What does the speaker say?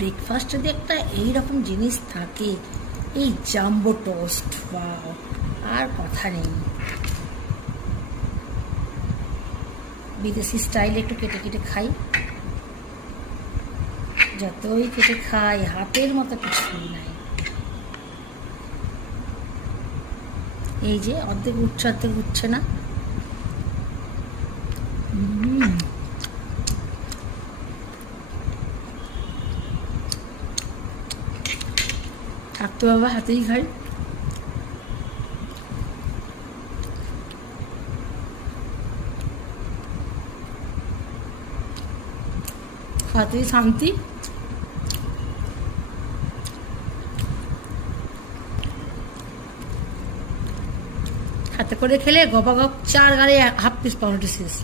Breakfast যদি একটা এইরকম জিনিস থাকে, এই জাম্বো টোস্ট, ওয়াও, আর কথা নেই। বিদেশি স্টাইলে একটু কেটে কেটে খাই, যতই কেটে খাই হাতের মতো কিছুই নাই। এই যে অর্ধেক উঠছে অর্ধেক উঠছে না। থাকতে বাবা হাতেই খাই। হাতেই শান্তি। হাতে করে খেলে গপা গপ 4 গাড়ি হাফ পিস পাউরুটি শেষ।